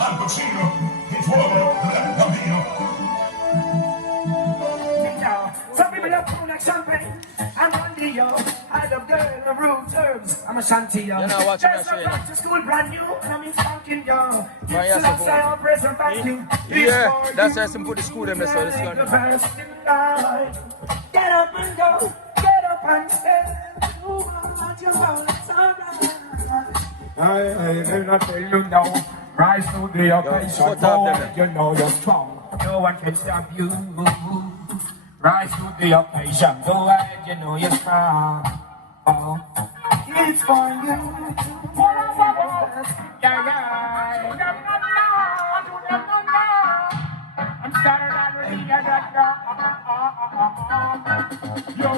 Some people love food like champagne. I'm on the yo. I love girl and roots, herbs. I'm a shanty yo. You're not watching that shit. Back to school brand new, and I'm in spanking yo. Yeah, that's why some put the school them so this one. Get up and go, get up and stay. I not tell you now. Rise to the occasion, you know you're strong. No one can stop you. Rise to the occasion, go ahead, you know you're strong. Oh, it's for you. I'm started already. Yo,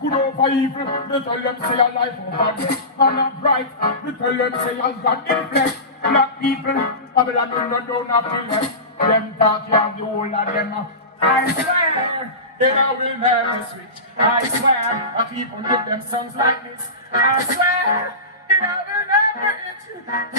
good over evil. They tell them say your life over. Man up right. They tell them say your God in flesh. Black people, Babylon don't have to left. Them talk you have the whole of them. I swear, they will never switch. I swear, I keep on give them songs like this. I swear, they will never itch.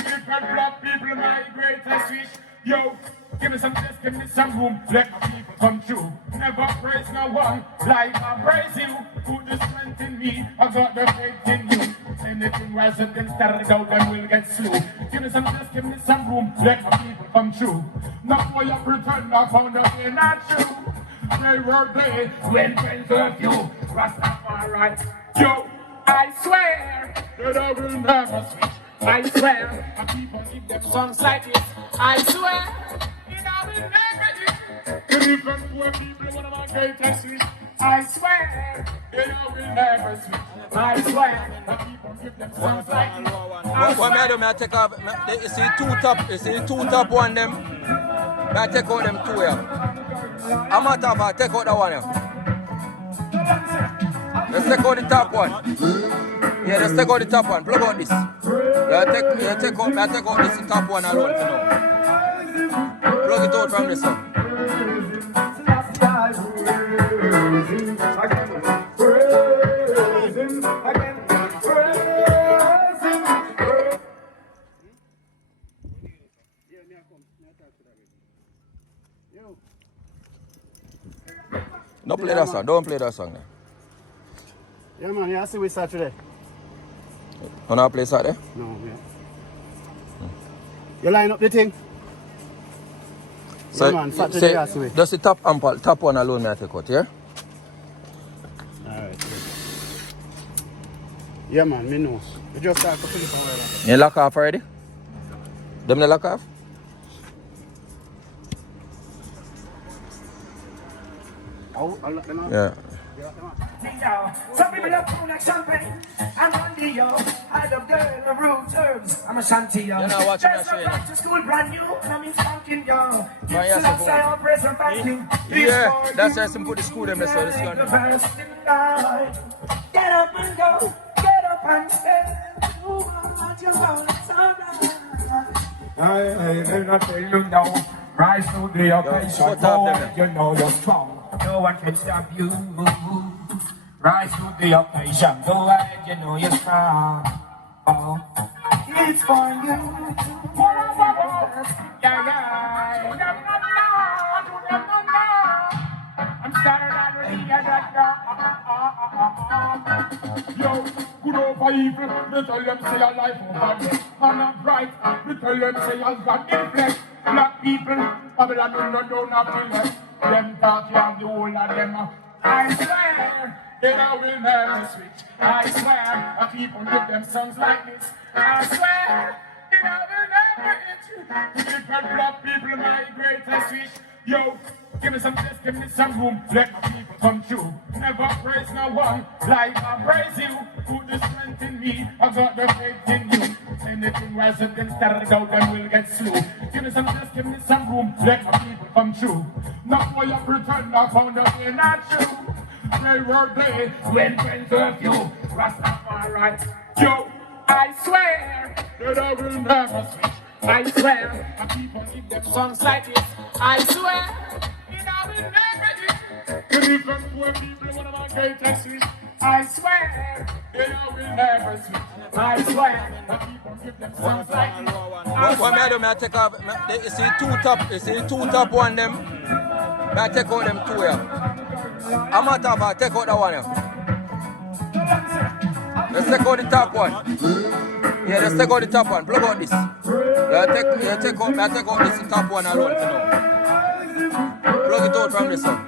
Different black people, my greatest wish. Yo, give me some space, give me some room. Let my people come true. Never praise no one like I praise you. Put the strength in me, I got the faith in you. Anything rise up and start it out and we'll get slow. Give me some space, give me some room. Let my people come true. Not for you pretend I found out they're not true. They were there when friends of you. Rastafari. Yo, I swear that I will never switch. I swear, I keep on give them songs like this. I swear, that I will never eat. The different poor people, one of my greatest wish. I swear, that I will never switch. I swear, I keep on give them songs like this. What I do, I take off, you see two top one them, I take out them two here. I'm not talking about take out that one here. Let's take out the top one. Yeah, let's take out the top one. Plug out this. Yeah, take out this top one alone for now. Plug it out from this one. Don't play that song. Don't play that song. Yeah, man, you see we start today. You not play Saturday? No, yeah. You line up the thing? So, yeah, man, Saturday you see we. Just the top one alone I take out, yeah? Alright. Yeah, man, me know. You just start to fill it already. You lock off already? Them they lock off? Oh, I'll lock them out? Yeah. Some people love food like champagne. I'm on the yo. I love girl and roots, herbs. I'm a shanty yo. You're not watching that shit. Back to school brand new, and I'm in spanking yo. Yeah, that's why some put the school them so this one. Get up and go, get up and stay. I not tell you now. Rise to the occasion, you know you're strong. No one can stop you. Rise to the occasion, go ahead, you know you're strong. Oh, it's for you. I'm started already. Yo, good over evil. They tell them say your life over. Man up right. They tell them say your God in flesh. Black people, Babylon don't have to left. Them talk you have the whole of them. I swear, they will never switch. I swear, I keep on give them songs like this. I swear, they will never itch. Different black people, my greatest wish. Yo, give me some space, give me some room. Let my people come true. Never praise no one like I praise you. Put the strength in me, I got the faith in you. Anything rise up and start it out and we'll get slow. Give me some space, give me some room. Let my people come true. Not for you pretend I found out they're not true. They were there when friends of you. Rastafari. Yo, I swear that I will never switch. I swear, I keep on give them songs like this. I swear, that I will never eat. The different poor people, one of my greatest wish. I swear, that I will never switch. I swear, I keep on What me I do? Me I take off. You see two top one them. Me I take out them two here. I'm not talking about take out that one here. Let's take out the top one. Yeah, let's take out the top one. Plug out this. I take out this top one alone for now. Plug it out from this one.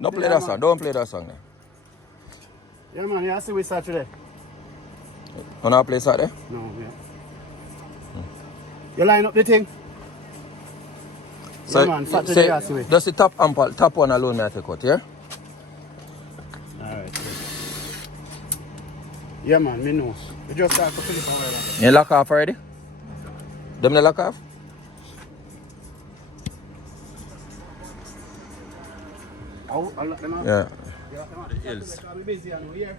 Don't play that song. Don't play that song. Yeah, man, you see we start today? You not play Saturday? No, yeah. You line up the thing? So, yeah, man, Saturday, I see we. Just the top one alone, may I take out, yeah? Alright. Yeah, man, me know. You just start for Philip and Wella. You lock off already? Them they lock off? I'll lock them out? Yeah.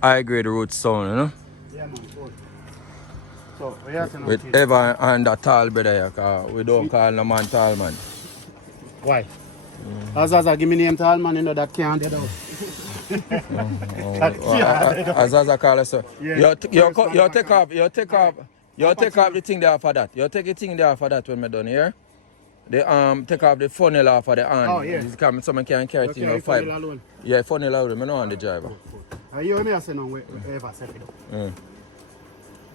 I agree the root sound, you know? Yeah, man, cool. So, we have to know. With Evan and that tall brother here, cause we don't call no man tall man. Why? Azaza, give me name to all man, you know that can't get out. Azaza call us, sir. Yeah. You take off the thing there for that. You take the thing there for that when we're done here. They take off the funnel off of the hand. Oh, yeah. Someone can carry it in your five. Alone. Yeah, funnel alone. I know on the driver. You hear me say no, wherever set it up.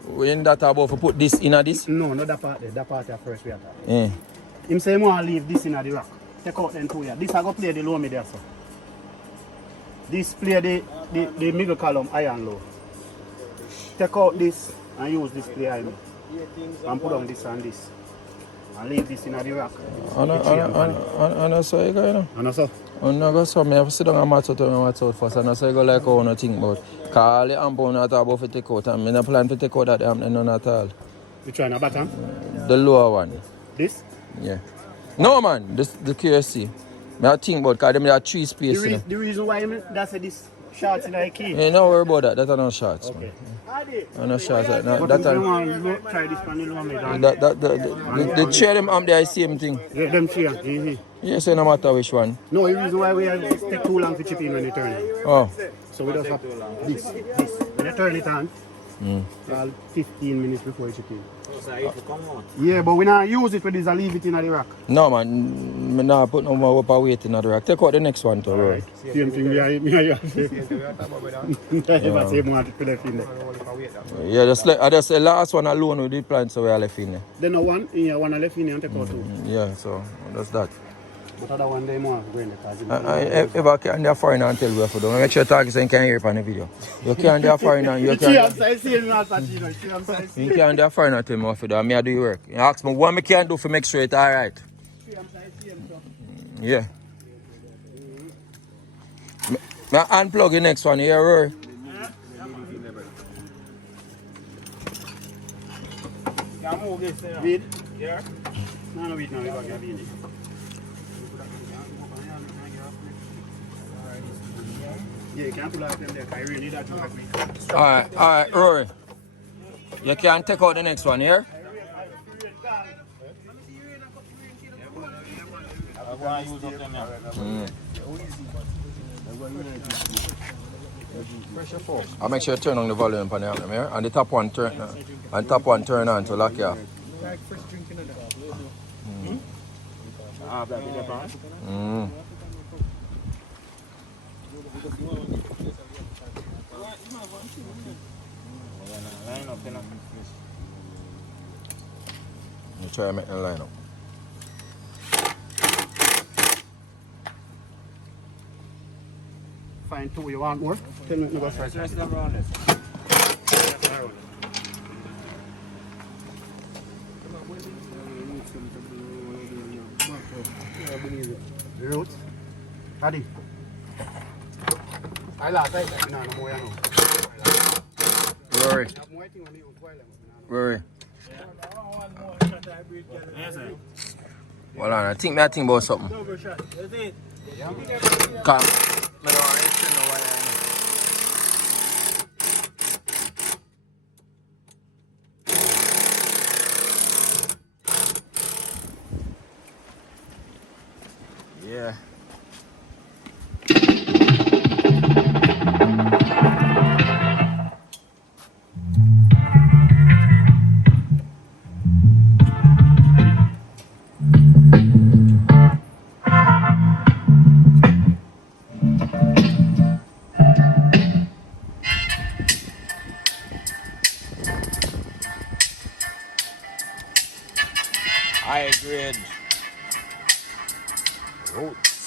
When that about to put this in this? No, not that part there. That part there first we are talking. Yeah. Him say he want to leave this in the rack. Take out them two here. This I go play the low me there, so. This play the middle column high and low. Take out this and use this play high. And put on this and this. And leave this in the rack. And so you go, you know? And so? And I go so me have to sit down and match out first. And so you go like how I think about. Cause all the amp on that about to take out. And I don't plan to take out that amp none at all. Which one, the bottom? The lower one. This? Yeah. No man, this the QSC. I think about because there are three spaces. The reason why that's this shots in the key. Yeah, don't worry about that. That's not shots. Okay. Man. No shots. But That you want to try this one, you want me down. the chair them amp there is same thing. Yeah, them chair. Mm-hmm. Yeah, so no matter which one. No, the reason why we have this take too long to chip in when you turn it. Oh. So we just have this. When you turn it on, 15 minutes before you chip in. Yeah, but we not use it with this and leave it in the rack. No man, I not put no more upper weight in the rack. Take out the next one too. Right. Same thing we are Yeah, just the last one alone with the plant so we are left in there. Then one left in and take out two. Yeah, so that's that. But other one they more go in the car. If I can do a foreigner and tell you what to do, make sure you talk so you can hear it on the video. You can't do a foreigner and you can't. You can't do a foreigner and tell me what to do. I do your work. You ask me what I can do to make sure it's alright. Yeah. I unplug the next one here, Rory. Weed? Yeah. No, weed now. We got to weed. Yeah, you can't pull out them there. I really need that to work with. Alright, Rory. You can take out the next one here. I'll make sure you turn on the volume on the album here. And the top one turn on to lock you off. You try to make the line up. Find two. You want more? 10 minutes go first. Root. Ready? I like that. No more. Rory. Rory. Hold on, I think about something. Come. High grade roots.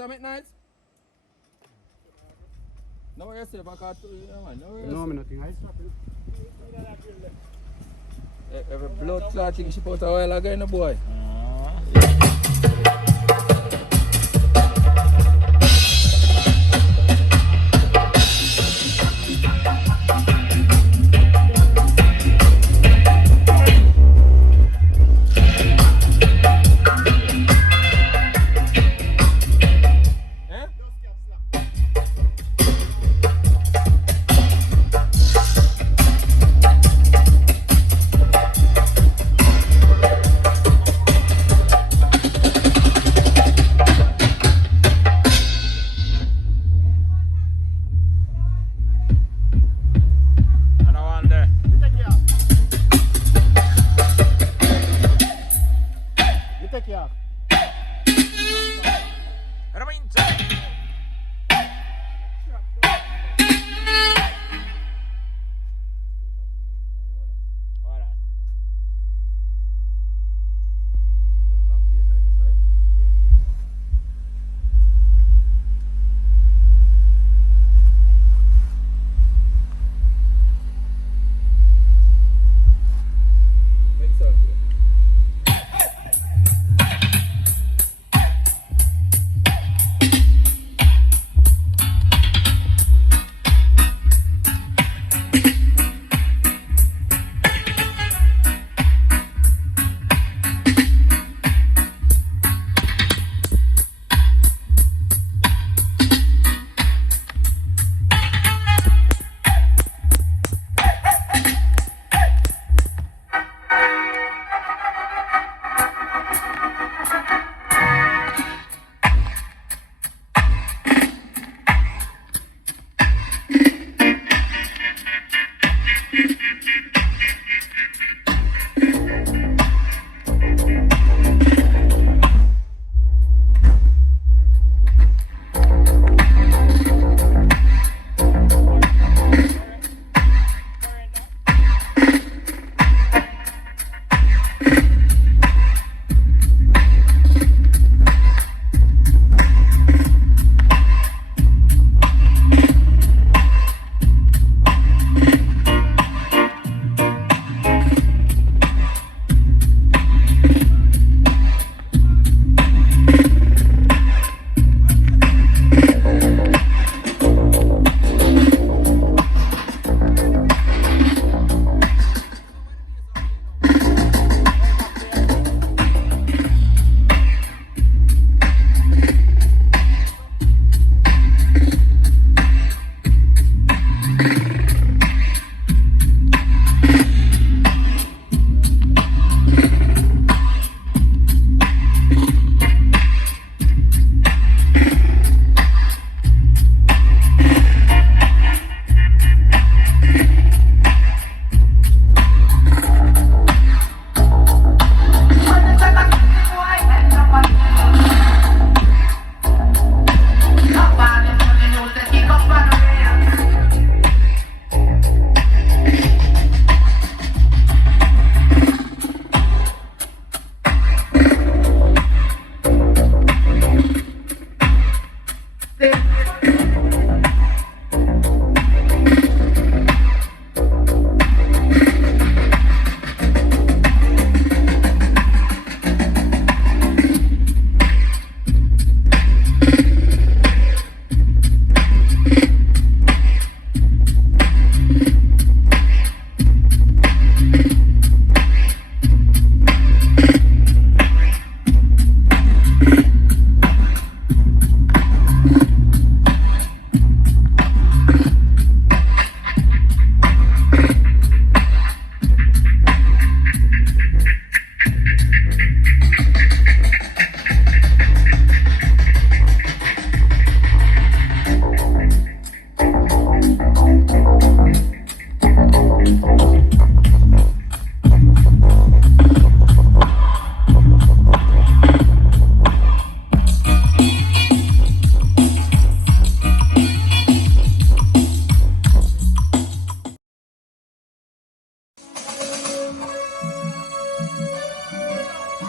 water midnight? No worry yourself, I can't tell you, man. No worry No, I'm nothing. I stop it. Every blood clot thing she put a while ago, no boy.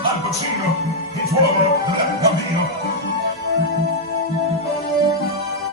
Al Pacino, il fuoco, la cammino,